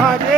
Amen.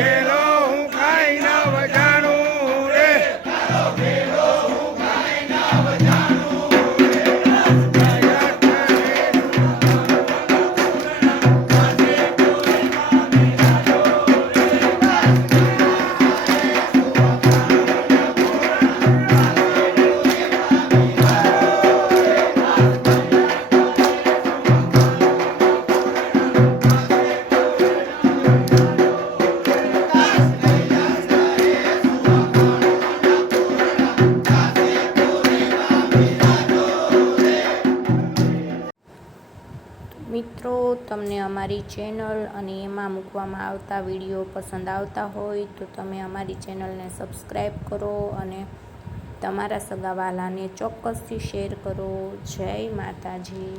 Hello. તમને અમારી channel અને એમાં મૂકવામાં આવતા વીડિયો પસંદ આવતા હોય તો તમે અમારી ચેનલને સબસ્ક્રાઈબ કરો અને તમારા સગાવાલાને ચોક્કસથી શેર કરો. જય માતાજી.